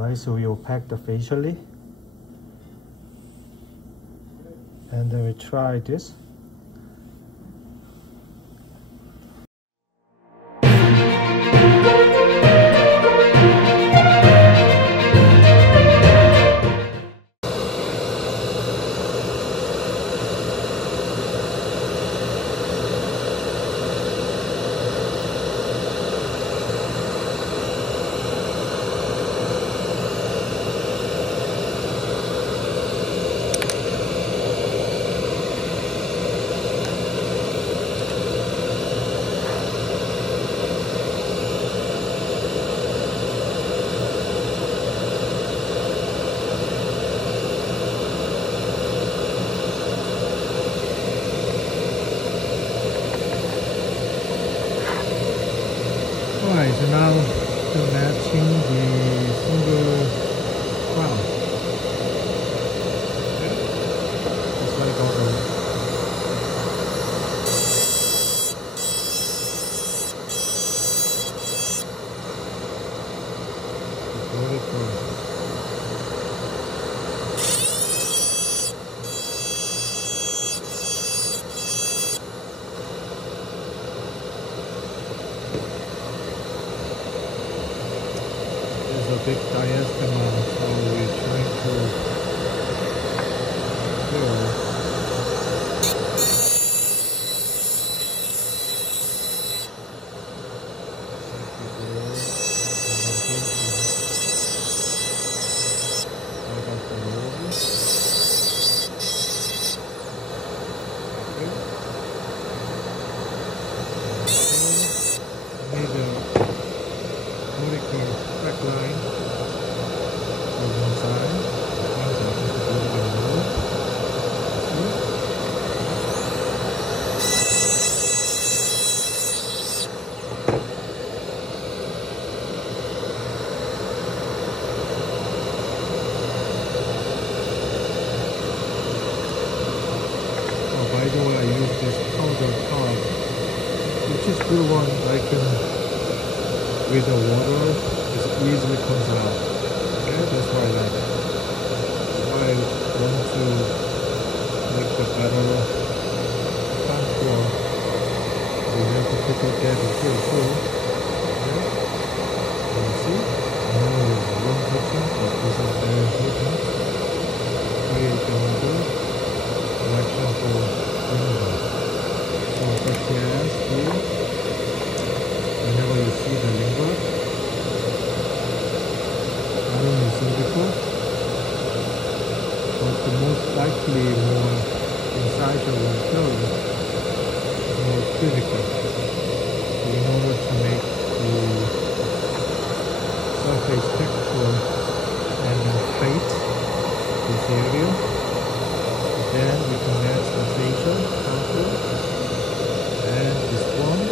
Alright, so we'll pack the facially. And then we try this. Alright, so now we're matching the single crown. Okay. Just like all the vertical. A big diastema, so we're trying to fill. Made a vertical track line on one side. Things are just a little bit more. Oh, by the way, I use this powder towel, which is good one. I can with the water, it easily comes out. Okay, that's why I like it. I want to make the better contour. We have to put it there here too. Okay, you see? I know there's one touching, but this is very important. Create another direction for window. So such as here. Whenever you see the lingua, I don't know before, but the most likely more incisor will tell you is more critical. So in order to make the surface texture and height this area, then we can match the facial contour and this one.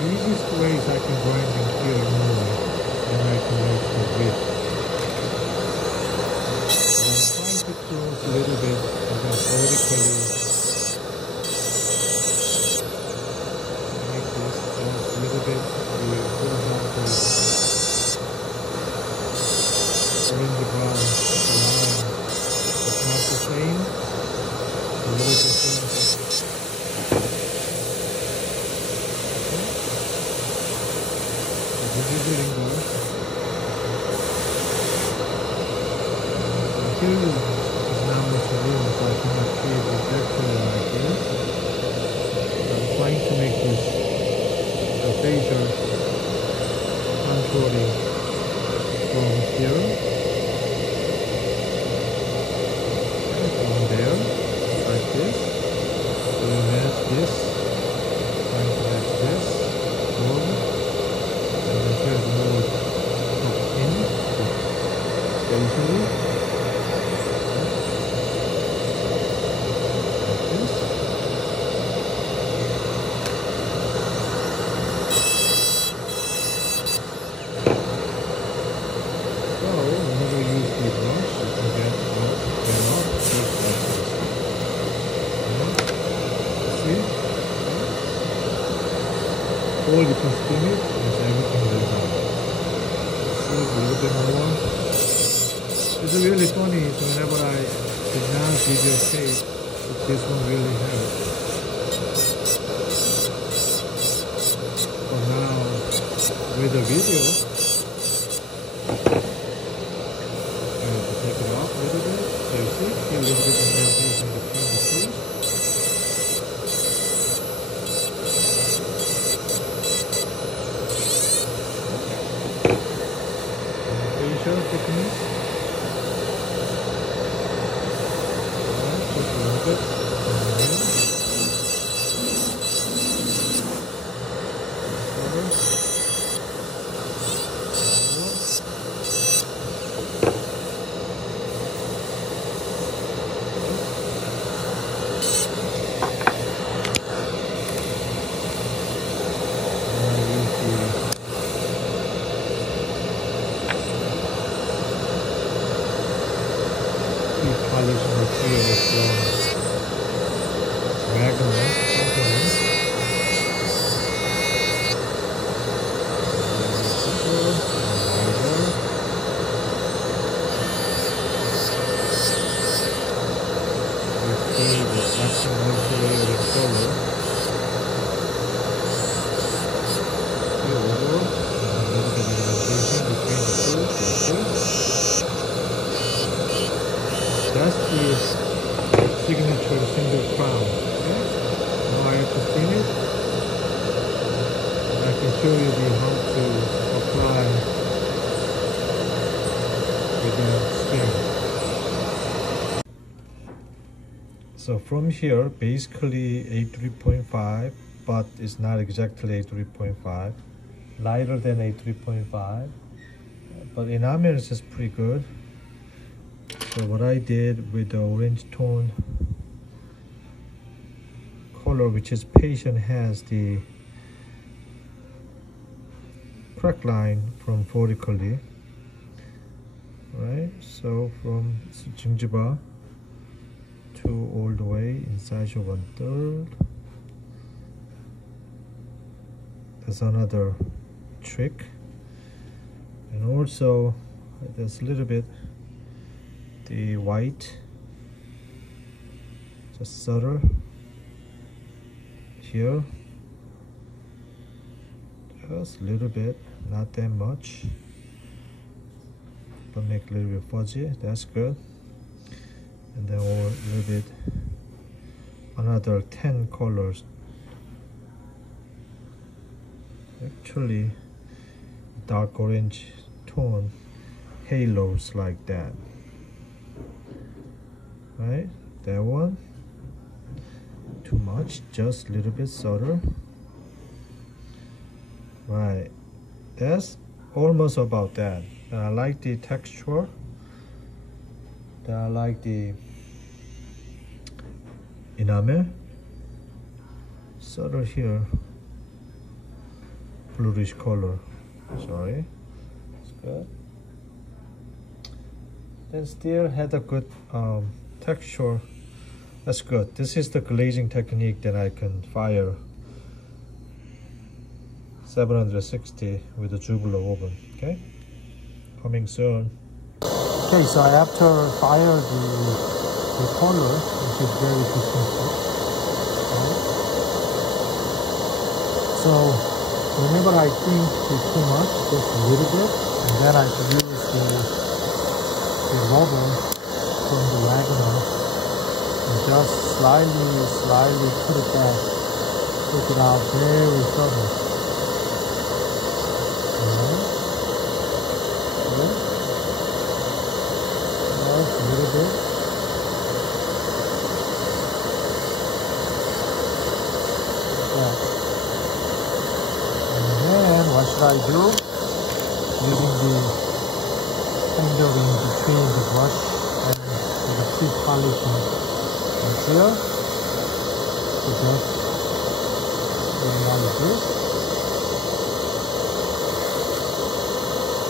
The easiest way is I can grind in here more and I can make the width. But I'm trying to close a little bit and then vertically make this close a little bit. For example, orange brown line is not the same, it's a little different. This is the lingo. Here is not much room, so I cannot create exactly like this. I'm trying to make this the facial contouring from here and from there, like this. So you match this, trying to match this, forward. And then here's more tucked in, facially. Like this. cold, you can steam it, and everything goes out. See a little bit more. It's really funny, so whenever I did not video tape, this one really helps. But now, with the video, I have to take it off a little bit. So you see a little bit of indentation between the two. Facial technique. Just a little bit. Polish material from Lateral company. You see the action material color. Here we go. A little bit of indentation between the two. That's the signature single crown. Okay? Now I have to steam it. And I can show you how to apply with the steam. So from here, basically A3.5, but it's not exactly A3.5. Lighter than A3.5, but enamel is just pretty good. So what I did with the orange tone color, which is patient has the crack line from vertically, right? So from gingiva to all the way incisor 1/3. That's another trick, and also there's a little bit the white, just subtle here, just a little bit, not that much, but make a little bit fuzzy. That's good. And then a little bit, another 10 colors. Actually, dark orange tone halos like that. Right, that one too much, just a little bit subtle. Right, that's almost about that. I like the texture, I like the enamel, subtle here, bluish color. Sorry, it's good. Then still had a good texture. That's good. This is the glazing technique that I can fire 760 with the tubular oven. Okay, coming soon. Okay, so I have to fire the color, which is very distinctive. Right? So whenever I think it's too much, just a little bit, and then I can use the rubber from the wagoner and just slightly put it back, take it out very subtle. Just a little bit. Like that. And then what should I do? Using the finger in between the brush and the keep polishing here. So that's what I want to do.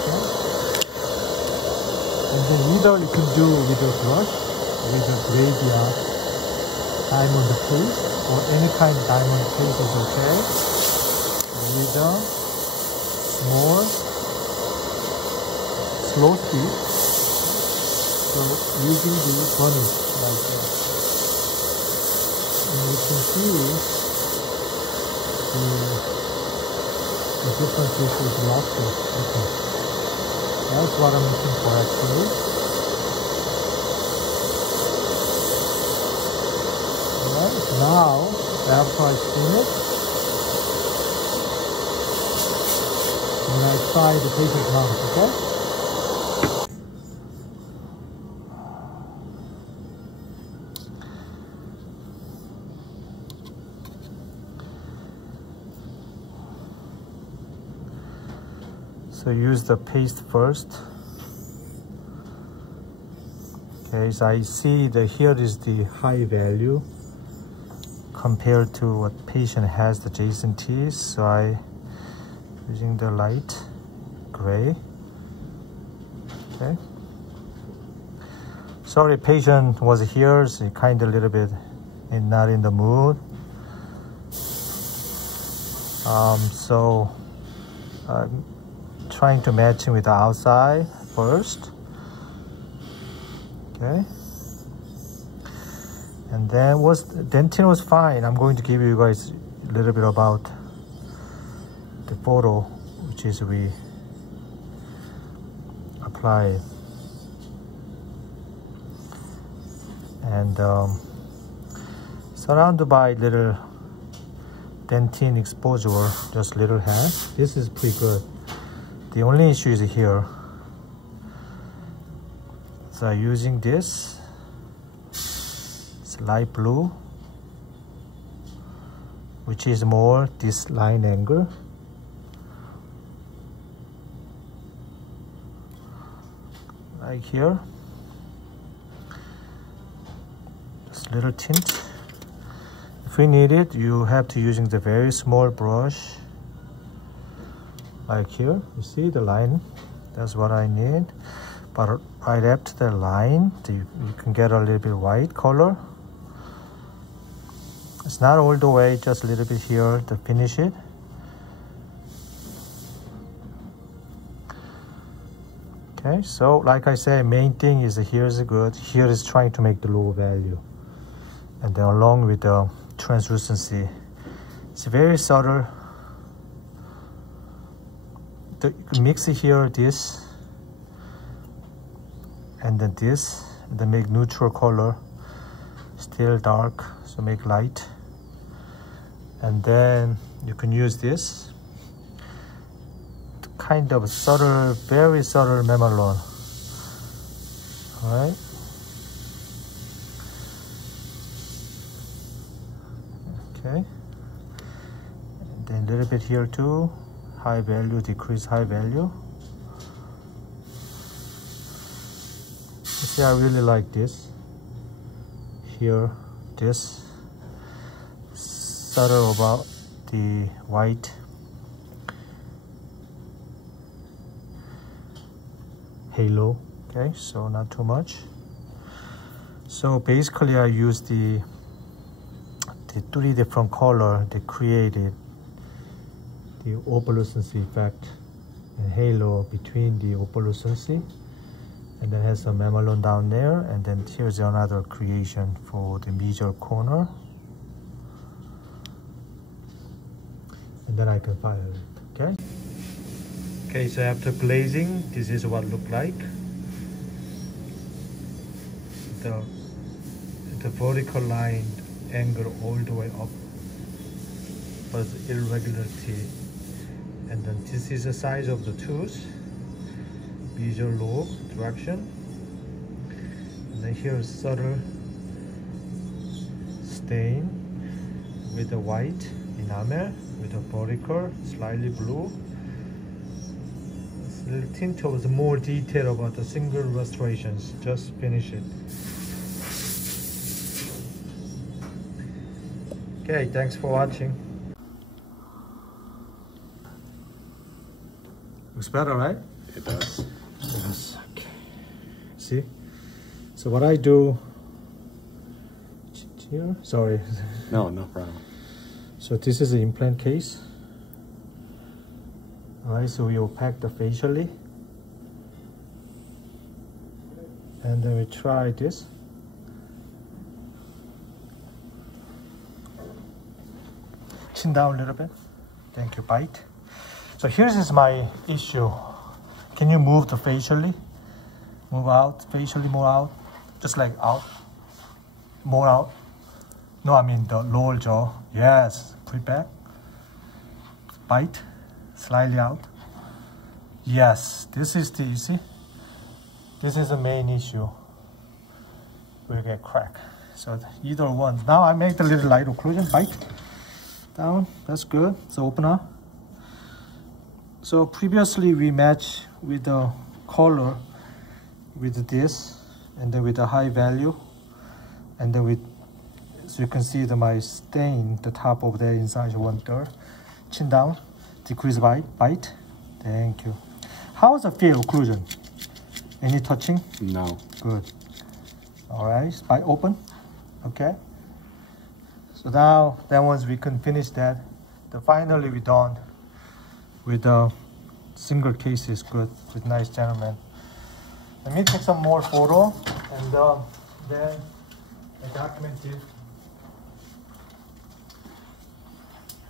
Okay. And then either you can do with a brush, with a gradient diamond paste, or any kind of diamond paste is okay. with a more slow speed. So using the bunnies like that. And you can see the differences with the lateral. Okay. That's what I'm looking for actually. Alright, now after I finish, when I try the patient's mouth, okay? So use the paste first. Okay, so I see that here is the high value compared to what patient has the adjacent teeth. So I using the light gray. Okay. Sorry, patient was here, so kind of a little bit not in the mood. So I'm trying to match him with the outside first. Okay. And then dentine was fine. I'm going to give you guys a little bit about the photo, which is we apply. And surrounded by little dentine exposure, just little hair. This is pretty good. The only issue is here. So using this, it's light blue, which is more this line angle. Like here. Just little tint. If we need it, you have to using the very small brush. Like here, you see the line, that's what I need. But right after the line, you can get a little bit white color. It's not all the way, just a little bit here to finish it. Okay, so like I said, main thing is here is good. Here is trying to make the low value. And then along with the translucency, it's very subtle. You can mix it here, this, and then this, and then make neutral color, still dark, so make light. And then you can use this kind of subtle, very subtle mamelon. All right. Okay. And then a little bit here too. High value, decrease high value. See, I really like this. Here, this. Subtle about the white. Halo, okay, so not too much. So basically I use the 3 different color that created the opolucency effect and halo between the opolucency, and then has some mamelon down there, and then here's another creation for the major corner, and then I can file it. Okay. Okay, so after glazing, this is what it look like. The vertical line angle all the way up was irregularity. And then this is the size of the tooth, visual lobe direction. And then here is subtle stain with the white enamel, with a vertical, slightly blue. This little tint was more detail about the single restorations. Just finish it. Okay, thanks for watching. Looks better, right? It does. Yes. Okay. See? So what I do here, sorry. No, no problem. So this is the implant case. Alright, so we will pack the facially. And then we try this. Chin down a little bit. Thank you, bite. So here's my issue. Can you move the facially? Move out, facially more out. Just like out. More out. No, I mean the lower jaw. Yes, put it back. Bite, slightly out. Yes, this is the, you see? This is the main issue. We'll get crack. So either one. Now I make the little light occlusion, bite. Down, that's good. So open up. So previously we match with the color with this, and then with the high value, and then with, so you can see that my stain, the top of there inside is 1/3. Chin down, decrease bite. Thank you. How's the feel occlusion? Any touching? No. Good. All right, bite open. Okay. So now, then once we can finish that, then finally we're done with the single cases. Good, with nice gentleman. Let me take some more photo, and then I document it.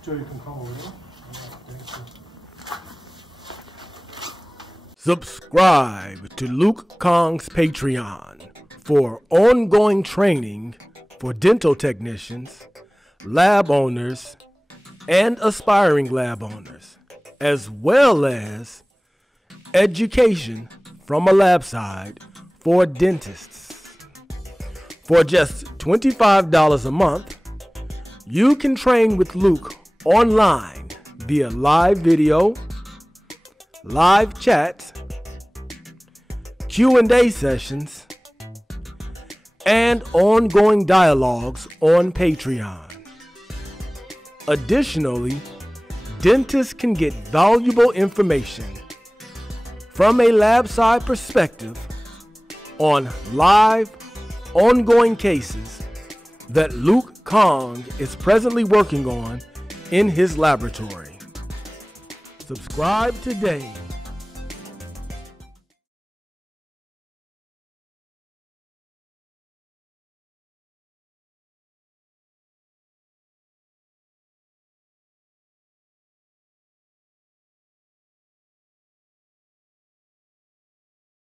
Joe, you can come over here. Thank you. Subscribe to Luke Kahn's Patreon for ongoing training for dental technicians, lab owners, and aspiring lab owners, as well as education from a lab side for dentists. For just $25 a month, you can train with Luke online via live video, live chats, Q&A sessions, and ongoing dialogues on Patreon. Additionally, dentists can get valuable information from a lab side perspective on live, ongoing cases that Luke Kahng is presently working on in his laboratory. Subscribe today